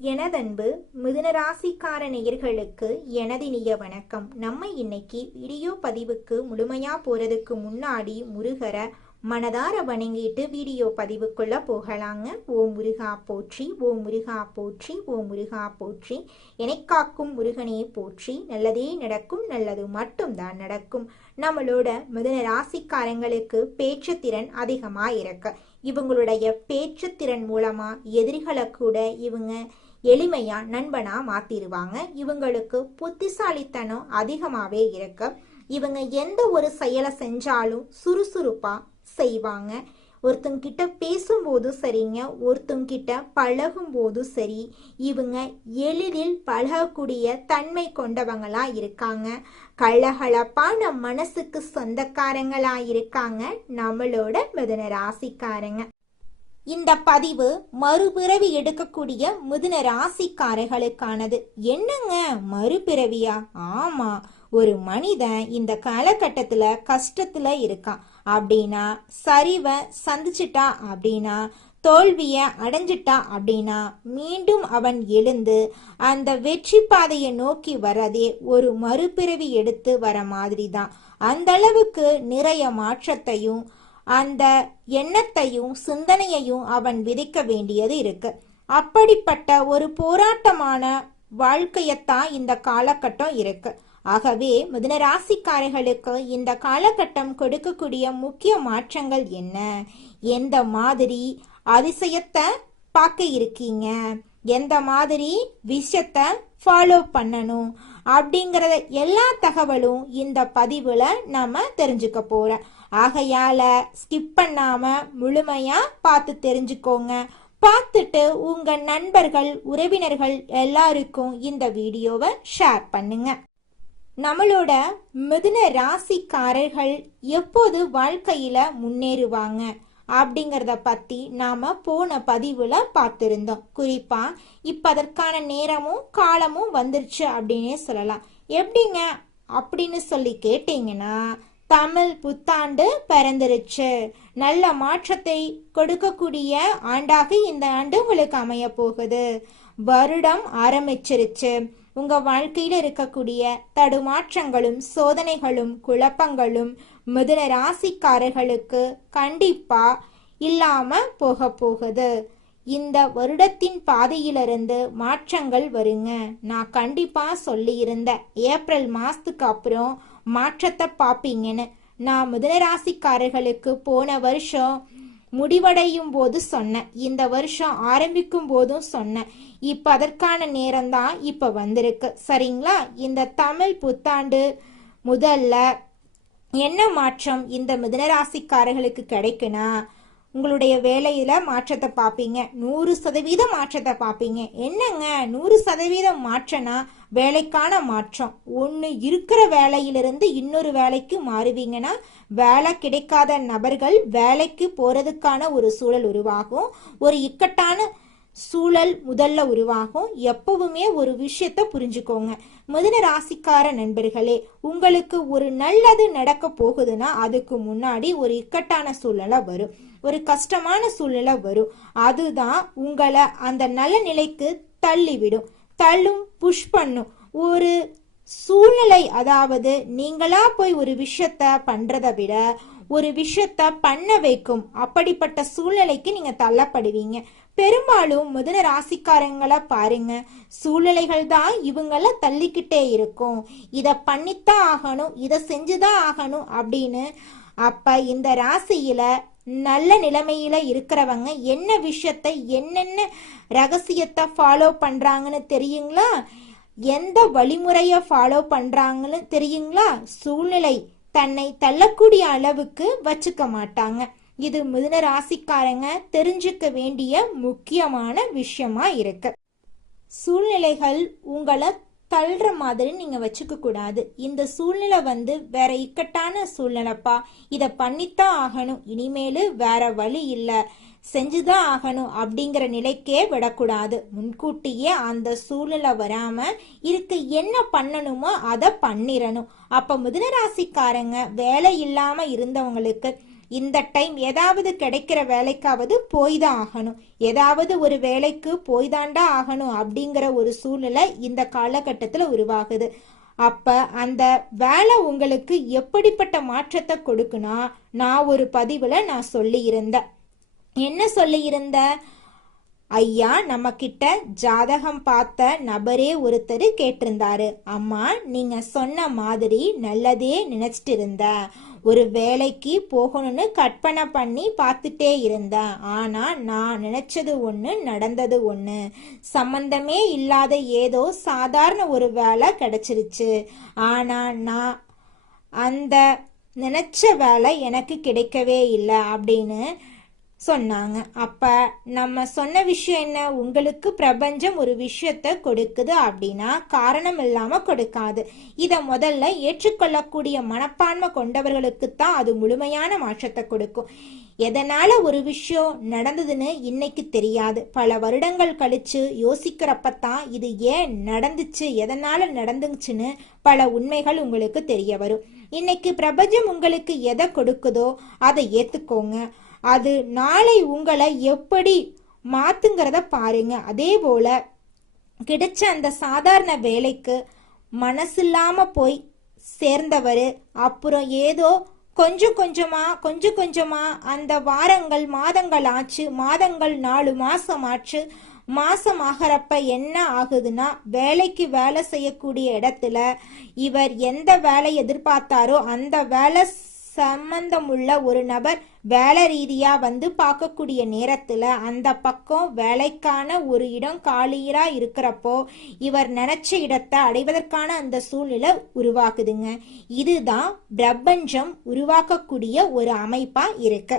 எனதன்பு மிதுனராசிக்கார நேயர்களுக்கு எனதினிய வணக்கம். நம்ம இன்னைக்கு வீடியோ பதிவுக்கு முழுமையா போறதுக்கு முன்னாடி முருகரை மனதார வணங்கிட்டு வீடியோ பதிவுக்குள்ள போகலாங்க. ஓ முருகா போற்றி, ஓ முருகா போற்றி, ஓ முருகா போற்றி. காக்கும் முருகனே போற்றி. நல்லதே நடக்கும், நல்லது மட்டும்தான் நடக்கும். நம்மளோட மிதுன ராசிக்காரங்களுக்கு பேச்சு திறன் அதிகமா இருக்கு. இவங்களுடைய பேச்சு திறன் மூலமா எதிரிகளை கூட இவங்க எளிமையா நண்பனா மாத்திருவாங்க. இவங்களுக்கு புத்திசாலித்தனம் அதிகமாவே இருக்கு. இவங்க எந்த ஒரு செயலை செஞ்சாலும் சுறுசுறுப்பா செய்வாங்க. ஒருத்தங்கிட்ட பேசும்போதும் சரிங்க, ஒருத்தங்கிட்ட பழகும் போதும் சரி, இவங்க எளிதில் பழகக்கூடிய தன்மை கொண்டவங்களா இருக்காங்க. கள்ளகலப்பான மனசுக்கு சொந்தக்காரங்களா இருக்காங்க நம்மளோட மிதுன ராசிக்காரங்க. இந்த பதிவு மறுபிறவி எடுக்கக்கூடிய மிதுன ராசிக்காரர்களுக்கானது. என்னங்க மறுபிறவியா? ஆமா, ஒரு மனிதன் இந்த காலகட்டத்துல கஷ்டத்துல இருக்கான் அப்படின்னா, சரிவை சந்திச்சிட்டா அப்படின்னா, தோல்விய அடைஞ்சிட்டா அப்படின்னா, மீண்டும் அவன் எழுந்து அந்த வெற்றி பாதையை நோக்கி வரதே ஒரு மறுபிறவி எடுத்து வர மாதிரி தான். அந்த அளவுக்கு நிறைய மாற்றத்தையும் அந்த எண்ணத்தையும் சிந்தனையையும் அவன் விதைக்க வேண்டியது இருக்கு. அப்படிப்பட்ட ஒரு போராட்டமான வாழ்க்கையத்தான் இந்த காலகட்டம் இருக்கு. ஆகவே மிதுன ராசிக்காரர்களுக்கு இந்த காலகட்டம் கொடுக்கக்கூடிய முக்கிய மாற்றங்கள் என்ன, எந்த மாதிரி அதிசயத்தை பார்க்க இருக்கீங்க, எந்த மாதிரி விஷயத்தை ஃபாலோ பண்ணணும் அப்படிங்கறத எல்லா தகவலும் இந்த பதிவுல நாம தெரிஞ்சுக்க போறோம். ஆகையால ஸ்கிப் பண்ணாம முழுமையா பார்த்து தெரிஞ்சுக்கோங்க. பார்த்துட்டு உங்க நண்பர்கள் உறவினர்கள் எல்லாருக்கும் இந்த வீடியோவை ஷேர் பண்ணுங்க. நம்மளோட மிதுன ராசிக்காரர்கள் எப்போது வாழ்க்கையில முன்னேறுவாங்க அப்படிங்கிறத பத்தி நாம போன பதிவுல பார்த்திருந்தோம். குறிப்பா இப்ப அதற்கான நேரமும் காலமும் வந்துருச்சு அப்படின்னே சொல்லலாம். எப்படிங்க அப்படின்னு சொல்லி கேட்டீங்கன்னா, தமிழ் புத்தாண்டு பிறந்துருச்சு. நல்ல மாற்றத்தை கொடுக்கக்கூடிய ஆண்டாக இந்த ஆண்டு உங்களுக்கு அமைய போகுது. வருடம் ஆரம்பிச்சிருச்சு. உங்க வாழ்க்கையில இருக்கக்கூடிய தடுமாற்றங்களும் சோதனைகளும் குழப்பங்களும் மிதுன ராசிக்காரர்களுக்கு கண்டிப்பா இல்லாம போக போகுது. இந்த வருடத்தின் பாதையிலிருந்து மாற்றங்கள் வருங்க. நான் கண்டிப்பா சொல்லி இருந்தேன், ஏப்ரல் மாசத்துக்கு அப்புறம் மாற்றத்தை பார்ப்பீங்கன்னு. நான் மிதுன ராசிக்காரர்களுக்கு போன வருஷம் முடிவடையும் போது சொன்னேன், இந்த வருஷம் ஆரம்பிக்கும் போதும் சொன்னேன். இப்ப அதற்கான நேரம் தான் இப்ப வந்திருக்கு. சரிங்களா? இந்த தமிழ் புத்தாண்டு முதல்ல என்ன மாற்றம் இந்த மிதுன ராசிக்காரர்களுக்கு கிடைக்குன்னா, உங்களுடைய வேலையில மாற்றத்தை பார்ப்பீங்க. 100% மாற்றத்தை பார்ப்பீங்க. என்னங்க 100% மாற்றம்னா வேலைக்கான மாற்றம். ஒன்று இருக்கிற வேலையிலிருந்து இன்னொரு வேலைக்கு மாறுவீங்கன்னா, வேலை கிடைக்காத நபர்கள் வேலைக்கு போறதுக்கான ஒரு சூழல் உருவாகும். ஒரு இக்கட்டான சூழல் முதல்ல உருவாகும். எப்பவுமே ஒரு விஷயத்த புரிஞ்சுக்கோங்க மிதுன ராசிக்கார நண்பர்களே, உங்களுக்கு ஒரு நல்லது நடக்க போகுதுன்னா அதுக்கு முன்னாடி ஒரு இக்கட்டான சூழ்நிலை வரும், ஒரு கஷ்டமான சூழ்நிலை வரும். அதுதான் உங்களை அந்த நல்ல நிலைக்கு தள்ளிவிடும், தள்ளும், புஷ் பண்ணும் ஒரு சூழ்நிலை. அதாவது நீங்களா போய் ஒரு விஷயத்த பண்றதை விட ஒரு விஷயத்த பண்ண வைக்கும். அப்படிப்பட்ட சூழ்நிலைக்கு நீங்க தள்ளப்படுவீங்க. பெரும்பாலும் மிதுன ராசிக்காரங்களை பாருங்க, சூழ்நிலைகள் தான் இவங்கள தள்ளிக்கிட்டே இருக்கும். இதை பண்ணித்தான் ஆகணும், இதை செஞ்சுதான் ஆகணும் அப்படின்னு. அப்ப இந்த ராசியில நல்ல நிலைமையில இருக்கிறவங்க என்ன விஷயத்தை என்னென்ன ரகசியத்தை ஃபாலோ பண்றாங்கன்னு தெரியுங்களா? எந்த வழிமுறைய ஃபாலோ பண்றாங்கன்னு தெரியுங்களா? சூழ்நிலை தன்னை தள்ளக்கூடிய அளவுக்கு வச்சுக்க மாட்டாங்க. இது மிதுன ராசிக்காரங்க தெரிஞ்சுக்க வேண்டிய முக்கியமான விஷயமா இருக்கு. சூழ்நிலைகள் உங்களை தள்ளுற மாதிரி நீங்க வச்சுக்க கூடாது. இந்த சூழ்நிலை வேற இக்கட்டான சூழ்நிலைப்பா, இதை பண்ணித்தான் ஆகணும், இனிமேலு வேற வழி இல்லை, செஞ்சுதான் ஆகணும் அப்படிங்கிற நிலைக்கே விடக்கூடாது. முன்கூட்டியே அந்த சூழ்நிலை வராம இருக்க என்ன பண்ணணுமோ அதை பண்ணிடணும். அப்ப மிதுன ராசிக்காரங்க வேலை இல்லாம இருந்தவங்களுக்கு இந்த டைம் ஏதாவது கிடைக்கிற வேலைக்காவது போய் தான் ஆகணும், ஏதாவது ஒரு வேலைக்கு போய் தாண்டா ஆகணும் அப்படிங்கிற ஒரு சூழ்நிலை இந்த காலகட்டத்தில் உருவாகுது. அப்ப அந்த வேலை உங்களுக்கு எப்படிப்பட்ட மாற்றத்தை கொடுக்குனா, நான் ஒரு பதிவுல நான் சொல்லி இருந்தேன். என்ன சொல்லி இருந்த? ஐயா, நம்ம கிட்ட ஜாதகம் பார்த்த நபரே ஒருத்தர் கேட்டிருந்தாரு, அம்மா நீங்க சொன்ன மாதிரி நல்லதே நினைச்சிட்டு இருந்தேன், ஒரு வேலைக்கு போகணும்னு கற்பனை பண்ணி பார்த்துட்டே இருந்தேன், ஆனா நான் நினைச்சது ஒண்ணு நடந்தது ஒண்ணு, சம்பந்தமே இல்லாத ஏதோ சாதாரண ஒரு வேலை கிடைச்சிருச்சு, ஆனா நான் அந்த நினைச்ச வேலை எனக்கு கிடைக்கவே இல்லை அப்படின்னு சொன்னாங்க. அப்ப நம்ம சொன்ன விஷயம் என்ன? உங்களுக்கு பிரபஞ்சம் ஒரு விஷயத்த கொடுக்குது அப்படின்னா காரணம் இல்லாம கொடுக்காது. இத முதல்ல ஏற்றுக்கொள்ளக்கூடிய மனப்பான்மை கொண்டவர்களுக்கு தான் அது முழுமையான மாற்றத்தை கொடுக்கும். எதனால ஒரு விஷயம் நடந்ததுன்னு இன்னைக்கு தெரியாது, பல வருடங்கள் கழிச்சு யோசிக்கிறப்பத்தான் இது ஏன் நடந்துச்சு, எதனால நடந்துச்சுன்னு பல உண்மைகள் உங்களுக்கு தெரிய வரும். இன்னைக்கு பிரபஞ்சம் உங்களுக்கு எதை கொடுக்குதோ அதை ஏத்துக்கோங்க, அது நாளை உங்களை எப்படி மாத்துங்கிறத பாருங்க. அதே போல கிடைச்ச அந்த சாதாரண வேலைக்கு மனசில்லாம போய் சேர்ந்தவர் அப்புறம் ஏதோ கொஞ்சம் கொஞ்சமா அந்த வாரங்கள் மாதங்கள் ஆச்சு, மாதங்கள் 4 மாசம் ஆச்சு, மாசம் ஆகிறப்ப என்ன ஆகுதுன்னா, வேலைக்கு வேலை செய்யக்கூடிய இடத்துல இவர் எந்த வேலை எதிர்பார்த்தாரோ அந்த வேலை சம்பந்தமுள்ள ஒரு நபர் வேலை ரீதியா வந்து பார்க்கக்கூடிய நேரத்துல அந்த பக்கம் வேலைக்கான ஒரு இடம் காலியா இருக்கிறப்போ இவர் நினைச்ச இடத்தை அடைவதற்கான அந்த சூழ்நிலை உருவாக்குதுங்க. இதுதான் பிரபஞ்சம் உருவாக்கக்கூடிய ஒரு அமைப்பா இருக்கு.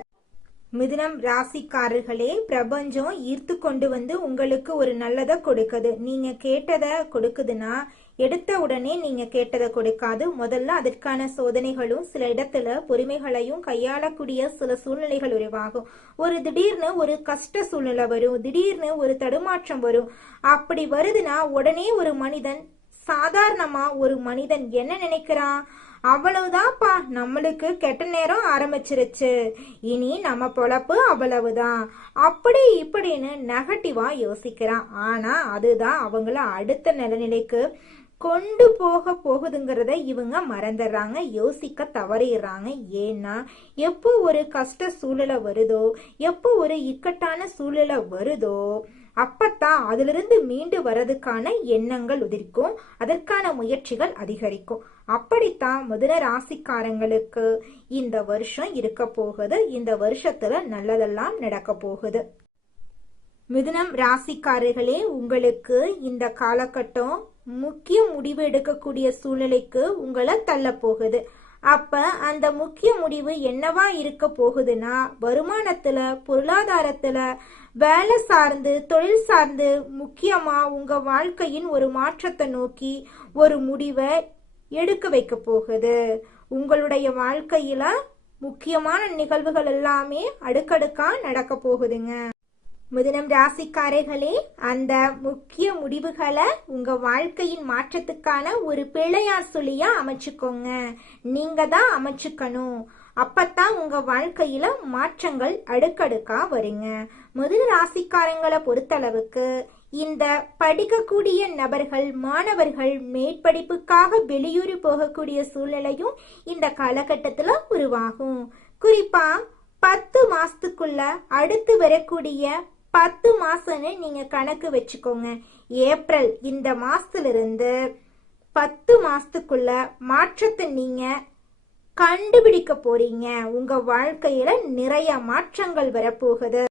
மிதுனம் ராசிக்காரர்களே, பிரபஞ்சம் ஈர்த்து கொண்டு வந்து உங்களுக்கு ஒரு நல்லதை கொடுக்குது. நீங்க கேட்டதை கொடுக்குதுன்னா எடுத்த உடனே நீங்க கேட்டதை கொடுக்காது. முதல்ல அதற்கான சோதனைகளும் சில இடத்துல பொறுமைகளையும் கையாளக்கூடிய சில சூழ்நிலைகள் உருவாகும். ஒரு திடீர்னு ஒரு கஷ்ட சூழ்நிலை வரும், திடீர்னு ஒரு தடுமாற்றம் வரும். அப்படி வருதுன்னா உடனே ஒரு மனிதன், சாதாரணமா ஒரு மனிதன் என்ன நினைக்கிறான், அவ்வளவுதான்ப்பா, நம்மளுக்கு கெட்ட நேரம் ஆரம்பிச்சிருச்சு, இனி நம்ம பொழப்பு அவ்வளவுதான், அப்படி இப்படின்னு நெகட்டிவா யோசிக்கிறான். ஆனா அதுதான் அவங்கள அடுத்த நிலைக்கு கொண்டு போகுதுங்கிறத இவங்க மறந்துடுறாங்க, யோசிக்க தவறிடுறாங்க. ஏன்னா எப்போ ஒரு கஷ்ட சூழ்நிலை வருதோ, எப்போ ஒரு இக்கட்டான சூழ்நிலை வருதோ அப்பத்தான் அதிலிருந்து மீண்டு வர்றதுக்கான எண்ணங்கள் உதிர்க்கும், அதற்கான முயற்சிகள் அதிகரிக்கும். அப்படித்தான் மிதுன ராசிக்காரங்களுக்கு இந்த வருஷம் இருக்க போகுது. இந்த வருஷத்துல நல்லதெல்லாம் நடக்க போகுது. மிதுனம் ராசிக்காரர்களே, உங்களுக்கு இந்த காலகட்டம் முக்கிய முடிவு எடுக்கக்கூடிய சூழ்நிலைக்கு உங்களை தள்ள போகுது. அப்ப அந்த முக்கிய முடிவு என்னவா இருக்க போகுதுன்னா, வருமானத்துல, பொருளாதாரத்துல, வேலை சார்ந்து, தொழில் சார்ந்து, முக்கியமா உங்க வாழ்க்கையின் ஒரு மாற்றத்தை நோக்கி ஒரு முடிவை எடுக்க வைக்க போகுது. உங்களுடைய வாழ்க்கையில முக்கியமான நிகழ்வுகள் எல்லாமே அடுக்கடுக்கா நடக்க போகுதுங்க. மிதுனம் ராசிக்காரர்களே, அந்த முக்கிய முடிவுகளை உங்க வாழ்க்கையின் மாற்றத்துக்கான ஒரு பிள்ளையார் சொல்லியா அமைச்சுக்கோங்க. நீங்க தான் அமைச்சுக்கணும். அப்பத்தான் உங்க வாழ்க்கையில மாற்றங்கள் அடுக்கடுக்கா வருங்க. மிதுன ராசிக்காரங்களை பொறுத்தளவுக்கு இந்த படிக்கக்கூடிய நபர்கள், மாணவர்கள் மேற்படிப்புக்காக வெளியூர் போகக்கூடிய சூழ்நிலையும் இந்த காலகட்டத்துல உருவாகும். குறிப்பா 10 மாசத்துக்குள்ள அடுத்து வரக்கூடிய 10 மாசம்னு நீங்க கணக்கு வச்சுக்கோங்க. ஏப்ரல் இந்த மாசத்துல இருந்து 10 மாசத்துக்குள்ள மாற்றத்தை நீங்க கண்டுபிடிக்க போறீங்க. உங்க வாழ்க்கையில நிறைய மாற்றங்கள் வரப்போகுது.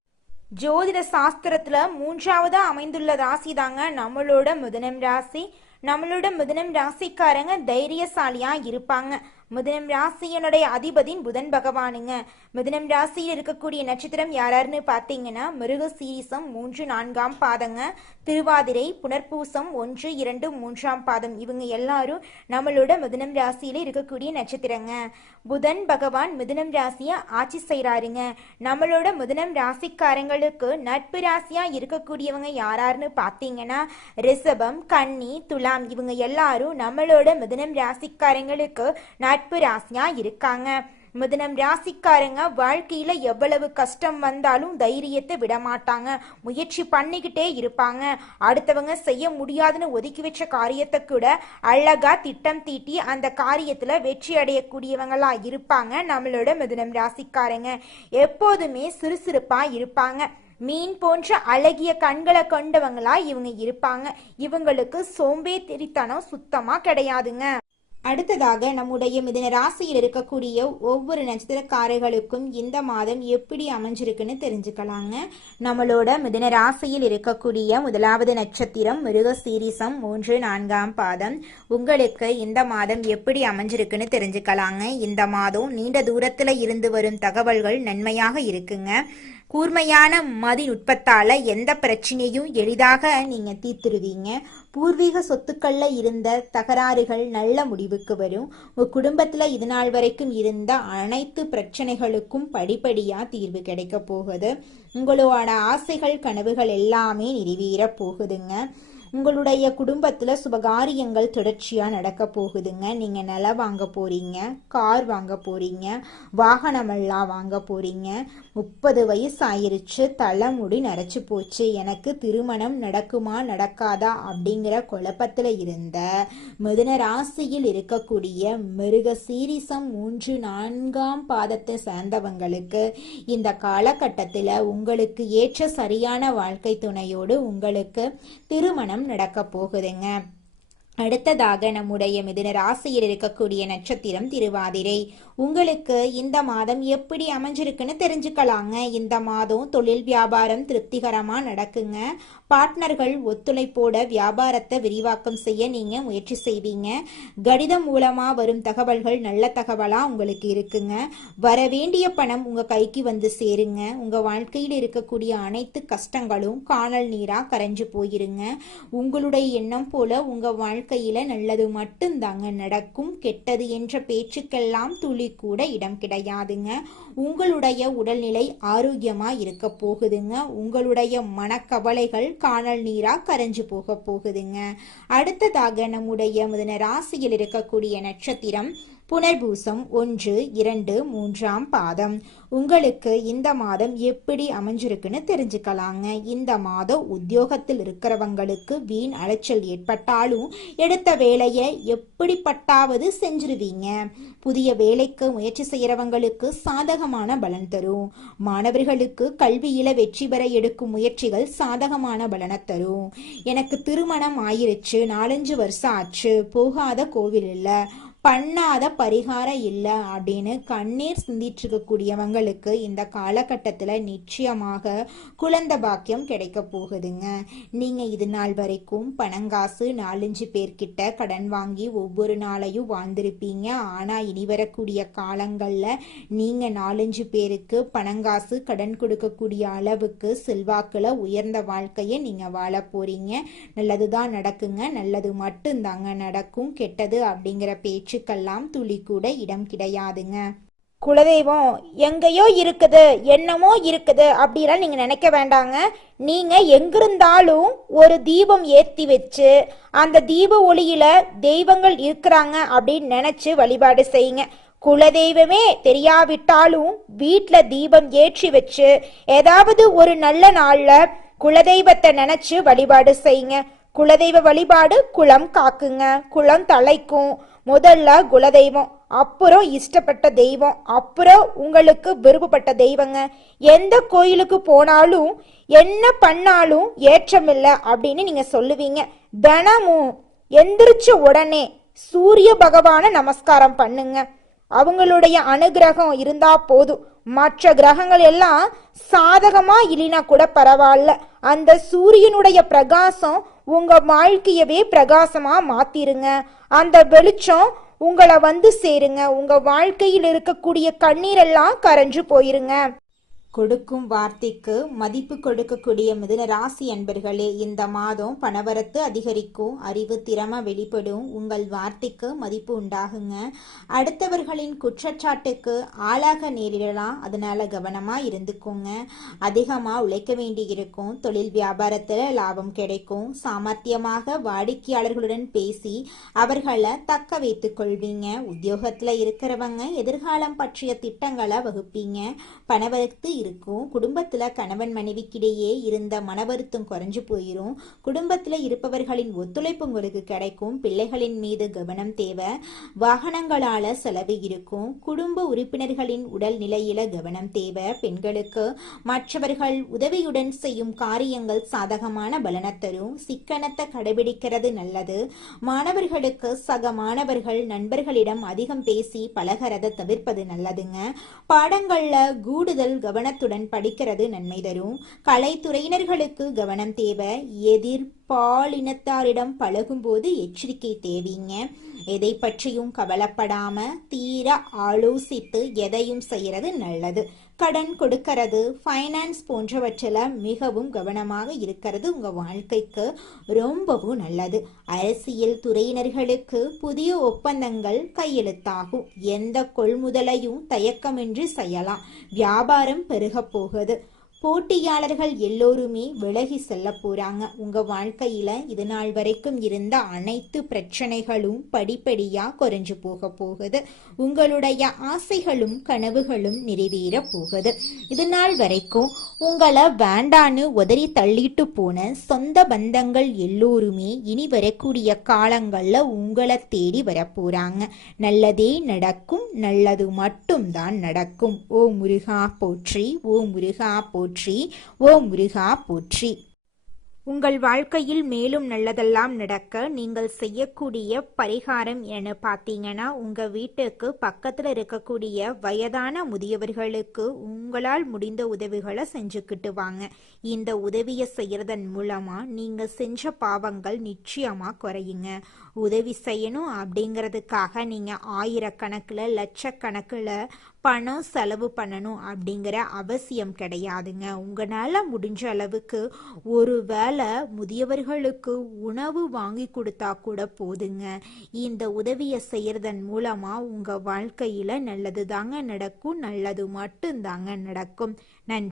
ஜோதிட சாஸ்திரத்துல 3ஆவதா அமைந்துள்ள ராசி தாங்க நம்மளோட மிதுனம் ராசி. நம்மளோட மிதுனம் ராசிக்காரங்க தைரியசாலியா இருப்பாங்க. மிதுனம் ராசியனுடைய அதிபதி புதன் பகவானுங்க. மிதுனம் ராசியில் இருக்கக்கூடிய நட்சத்திரம் யாராருன்னு பார்த்தீங்கன்னா, மிருகசீரிசம் 3, 4ஆம் பாதங்க, திருவாதிரை, புனர்பூசம் 1, 2, 3ஆம் பாதம். இவங்க எல்லாரும் நம்மளோட மிதுனம் ராசியில இருக்கக்கூடிய நட்சத்திரங்க. புதன் பகவான் மிதுனம் ராசிய ஆட்சி செய்யறாருங்க. நம்மளோட மிதுனம் ராசிக்காரங்களுக்கு நட்பு ராசியா இருக்கக்கூடியவங்க யாராருன்னு பார்த்தீங்கன்னா, ரிஷபம், கன்னி, துலாம். இவங்க எல்லாரும் நம்மளோட மிதுனம் ராசிக்காரங்களுக்கு நட்பு ராசியா இருக்காங்க. மிதுனம் ராசிக்காரங்க வாழ்க்கையில எவ்வளவு கஷ்டம் வந்தாலும் தைரியத்தை விட மாட்டாங்க. முயற்சி பண்ணிக்கிட்டே இருப்பாங்க. அடுத்தவங்க செய்ய முடியாதுன்னு ஒதுக்கி வச்ச காரியத்தை கூட அழகா திட்டம் தீட்டி அந்த காரியத்துல வெற்றி அடையக்கூடியவங்களா இருப்பாங்க. நம்மளோட மிதுனம் ராசிக்காரங்க எப்போதுமே சுறுசுறுப்பா இருப்பாங்க. மீன் போன்ற அழகிய கண்களை கொண்டவங்களா இவங்க இருப்பாங்க. இவங்களுக்கு சோம்பேறித்தனம் சுத்தமா கிடையாதுங்க. அடுத்ததாக நம்முடைய மிதுன ராசியில் இருக்கக்கூடிய ஒவ்வொரு நட்சத்திரக்காரர்களுக்கும் இந்த மாதம் எப்படி அமைஞ்சிருக்குன்னு தெரிஞ்சுக்கலாங்க. நம்மளோட மிதுன ராசியில் இருக்கக்கூடிய முதலாவது நட்சத்திரம் மிருகசீரிசம் 3-4 பாதம். உங்களுக்கு இந்த மாதம் எப்படி அமைஞ்சிருக்குன்னு தெரிஞ்சுக்கலாங்க. இந்த மாதம் நீண்ட தூரத்துல இருந்து வரும் தகவல்கள் நன்மையாக இருக்குங்க. கூர்மையான மதிநுட்பத்தால எந்த பிரச்சனையும் எளிதாக நீங்க தீர்த்துருவீங்க. பூர்வீக சொத்துக்கள்ல இருந்த தகராறுகள் நல்ல முடிவுக்கு வரும். உங்க குடும்பத்துல இது நாள் வரைக்கும் இருந்த அனைத்து பிரச்சனைகளுக்கும் படிப்படியா தீர்வு கிடைக்க போகுது. உங்களோட ஆசைகள் கனவுகள் எல்லாமே நிறைவேற போகுதுங்க. உங்களுடைய குடும்பத்துல சுபகாரியங்கள் தொடர்ச்சியா நடக்க போகுதுங்க. நீங்க நிலம் வாங்க போறீங்க, கார் வாங்க போறீங்க, வாகனமெல்லாம் வாங்க போறீங்க. 30 வயசு ஆயிருச்சு, தலைமுடி நரைச்சு போச்சு, எனக்கு திருமணம் நடக்குமா நடக்காதா அப்படிங்கிற குழப்பத்துல இருந்த மிதுன ராசியில் இருக்கக்கூடிய மிருகசீரிசம் 3-4 பாதத்தை சேர்ந்தவங்களுக்கு இந்த காலகட்டத்துல உங்களுக்கு ஏற்ற சரியான வாழ்க்கை துணையோடு உங்களுக்கு திருமணம் நடக்க போகுதுங்க. அடுத்ததாக நம்முடைய மிதுன ராசியில் இருக்கக்கூடிய நட்சத்திரம் திருவாதிரை. உங்களுக்கு இந்த மாதம் எப்படி அமைஞ்சிருக்குன்னு தெரிஞ்சுக்கலாங்க. இந்த மாதம் தொழில் வியாபாரம் திருப்திகரமா நடக்குங்க. பார்ட்னர்கள் ஒத்துழைப்போட வியாபாரத்தை விரிவாக்கம் செய்ய நீங்க முயற்சி செய்வீங்க. கடிதம் மூலமா வரும் தகவல்கள் நல்ல தகவலா உங்களுக்கு இருக்குங்க. வர வேண்டிய பணம் உங்க கைக்கு வந்து சேருங்க. உங்க வாழ்க்கையில் இருக்கக்கூடிய அனைத்து கஷ்டங்களும் காணல் நீரா கரைஞ்சு போயிருங்க. உங்களுடைய எண்ணம் போல உங்க வாழ்க்கையில நல்லது மட்டும்தாங்க நடக்கும். கெட்டது என்ற பேச்சுக்கெல்லாம் துளி கூட இடம் கிடையாதுங்க. உங்களுடைய உடல்நிலை ஆரோக்கியமா இருக்க போகுதுங்க. உங்களுடைய மனக்கவலைகள் காணல் நீரா கரைஞ்சு போக போகுதுங்க. அடுத்ததாக நம்முடைய மிதுன ராசியில் இருக்கக்கூடிய நட்சத்திரம் புனர்பூசம் 1-2-3 பாதம். உங்களுக்கு இந்த மாதம் எப்படி அமைஞ்சிருக்குன்னு தெரிஞ்சுக்கலாங்க. இந்த மாதம் உத்தியோகத்தில் இருக்கிறவங்களுக்கு வீண் அலைச்சல் ஏற்பட்டாலும் எடுத்த வேலையை எப்படிப்பட்டாவது செஞ்சிருவீங்க. புதிய வேலைக்கு முயற்சி செய்யறவங்களுக்கு சாதகமான பலன் தரும். மாணவர்களுக்கு கல்வியில வெற்றி பெற எடுக்கும் முயற்சிகள் சாதகமான பலனை தரும். எனக்கு திருமணம் ஆயிருச்சு, 4-5 வருஷம் ஆச்சு, போகாத கோவில் இல்லை, பண்ணாத பரிகாரம் இல்லை அப்படின்னு கண்ணீர் சிந்திட்டு இருக்கக்கூடியவங்களுக்கு இந்த காலகட்டத்தில் நிச்சயமாக குழந்தை பாக்கியம் கிடைக்க போகுதுங்க. நீங்கள் இது நாள் வரைக்கும் பணங்காசு 4-5 பேர்கிட்ட கடன் வாங்கி ஒவ்வொரு நாளையும் வாழ்ந்திருப்பீங்க. ஆனால் இனி வரக்கூடிய காலங்களில் நீங்கள் 4-5 பேருக்கு பணங்காசு கடன் கொடுக்கக்கூடிய அளவுக்கு செல்வாக்கில் உயர்ந்த வாழ்க்கையை நீங்கள் வாழ போறீங்க. நல்லதுதான் நடக்குங்க. நல்லது மட்டும்தாங்க நடக்கும். கெட்டது அப்படிங்கிற பேச்சு துளி கூட இடம் கிடையாதுங்க. குலதெய்வம் எங்கேயோ இருக்குது, என்னமோ இருக்குது அப்படிலாம் நீங்க நினைக்க வேண்டாங்க. நீங்க எங்கிருந்தாலும் ஒரு தீபம் ஏத்தி வச்சு அந்த தீப ஒளியில தெய்வங்கள் இருக்கிறாங்க அப்படின்னு நினைச்சு வழிபாடு செய்யுங்க. குலதெய்வமே தெரியாவிட்டாலும் வீட்டுல தீபம் ஏற்றி வச்சு ஏதாவது ஒரு நல்ல நாள்ல குலதெய்வத்தை நினைச்சு வழிபாடு செய்யுங்க. குலதெய்வ வழிபாடு குலம் காக்குங்க, குலம் தலைக்கும். முதல்ல குலதெய்வம், அப்புறம் இஷ்டப்பட்ட தெய்வம், அப்புறம் உங்களுக்கு விருப்பப்பட்ட தெய்வங்க. எந்த கோயிலுக்கு போனாலும் என்ன பண்ணாலும் ஏற்றமில்லை அப்படின்னு நீங்க சொல்லுவீங்க. தினமும் எந்திரிச்ச உடனே சூரிய பகவான நமஸ்காரம் பண்ணுங்க. அவங்களுடைய அனுகிரகம் இருந்தா போதும். மற்ற கிரகங்கள் எல்லாம் சாதகமா இல்லைனா கூட பரவாயில்ல, அந்த சூரியனுடைய பிரகாசம் உங்க வாழ்க்கையவே பிரகாசமா மாத்திருங்க. அந்த வெளிச்சம் உங்களை வந்து சேருங்க. உங்க வாழ்க்கையில் இருக்கக்கூடிய கண்ணீரெல்லாம் கரைஞ்சு போயிருங்க. கொடுக்கும் வார்த்தைக்கு மதிப்பு கொடுக்கக்கூடிய மிதுன ராசி அன்பர்களே, இந்த மாதம் பணவரத்து அதிகரிக்கும், அறிவு திறமை வெளிப்படும், உங்கள் வார்த்தைக்கு மதிப்பு உண்டாகுங்க. அடுத்தவர்களின் குற்றச்சாட்டுக்கு ஆளாக நேரிடலாம், அதனால கவனமா இருந்துக்கோங்க. அதிகமா உழைக்க வேண்டி இருக்கும், தொழில் வியாபாரத்துல லாபம் கிடைக்கும், சாமர்த்தியமாக வாடிக்கையாளர்களுடன் பேசி அவர்களை தக்க வைத்துக் கொள்வீங்க. உத்தியோகத்துல இருக்கிறவங்க எதிர்காலம் பற்றிய திட்டங்களை வகுப்பீங்க. பணவரத்து இருக்கும், குடும்பத்துல கணவன் மனைவிக்கிடையே இருந்த மனவருத்தம் குறைஞ்சு போயிரும். குடும்பத்துல இருப்பவர்களின் ஒத்துழைப்பு உங்களுக்கு கிடைக்கும். பிள்ளைகளின் மீது கவனம் தேவை. வாகனங்களால செலவு இருக்கும். குடும்ப உறுப்பினர்களின் உடல் நிலையில கவனம் தேவை. பெண்களுக்கு மற்றவர்கள் உதவியுடன் செய்யும் காரியங்கள் சாதகமான பலனை தரும். சிக்கனத்தை கடைபிடிக்கிறது நல்லது. மாணவர்களுக்கு சக மாணவர்கள் நண்பர்களிடம் அதிகம் பேசி பழகிறத தவிர்ப்பது நல்லதுங்க. பாடங்கள்ல கூடுதல் கவனத்துடன் படிக்கிறது நன்மை தரும். கலைத்துறையினர்களுக்கு கவனம் தேவை. எதிர்பாலினத்தாரிடம் பழகும்போது எச்சரிக்கை தேவைங்க. எதை பற்றியும் கவலைப்படாம தீர ஆலோசித்து எதையும் செய்யறது நல்லது. கடன் கொடுக்கிறது, ஃபைனான்ஸ் போன்றவற்றில் மிகவும் கவனமாக இருக்கிறது உங்க வாழ்க்கைக்கு ரொம்பவும் நல்லது. அரசியல் துறையினர்களுக்கு புதிய ஒப்பந்தங்கள் கையெழுத்தாகும். எந்த கொள்முதலையும் தயக்கமின்றி செய்யலாம். வியாபாரம் பெருக போகுது. போட்டியாளர்கள் எல்லோருமே விலகி செல்ல போறாங்க. உங்க வாழ்க்கையில இது நாள் வரைக்கும் இருந்த அனைத்து பிரச்சனைகளும் படிப்படியா குறைஞ்சு போக போகுது. உங்களுடைய ஆசைகளும் கனவுகளும் நிறைவேற போகுது. இது நாள் வரைக்கும் உங்களை வேண்டான்னு உதறி தள்ளிட்டு போன சொந்த பந்தங்கள் எல்லோருமே இனி வரக்கூடிய காலங்கள்ல உங்களை தேடி வரப்போறாங்க. நல்லதே நடக்கும், நல்லது மட்டும்தான் நடக்கும். ஓ முருகா போற்றி, ஓ முருகா போற்றி, ஓ முருகா போற்றி. உங்கள் வாழ்க்கையில் மேலும் நல்லதெல்லாம் நடக்க நீங்கள் செய்யக்கூடிய பரிகாரம் என பார்த்தீங்கன்னா, உங்கள் வீட்டுக்கு பக்கத்தில் இருக்கக்கூடிய வயதான முதியவர்களுக்கு உங்களால் முடிந்த உதவிகளை செஞ்சுக்கிட்டு வாங்க. இந்த உதவியை செய்யறதன் மூலமா நீங்கள் செஞ்ச பாவங்கள் நிச்சயமாக குறையுங்க. உதவி செய்யணும் அப்படிங்கிறதுக்காக நீங்கள் ஆயிரக்கணக்கில் லட்சக்கணக்கில் பணம் செலவு பண்ணணும் அப்படிங்கிற அவசியம் கிடையாதுங்க. உங்களால் முடிஞ்ச அளவுக்கு ஒரு வேளை முதியவர்களுக்கு உணவு வாங்கி கொடுத்தா கூட போதுங்க. இந்த உதவியை செய்யறதன் மூலமா உங்க வாழ்க்கையில நல்லது தாங்க நடக்கும், நல்லது மட்டும் தாங்க நடக்கும். நன்றி.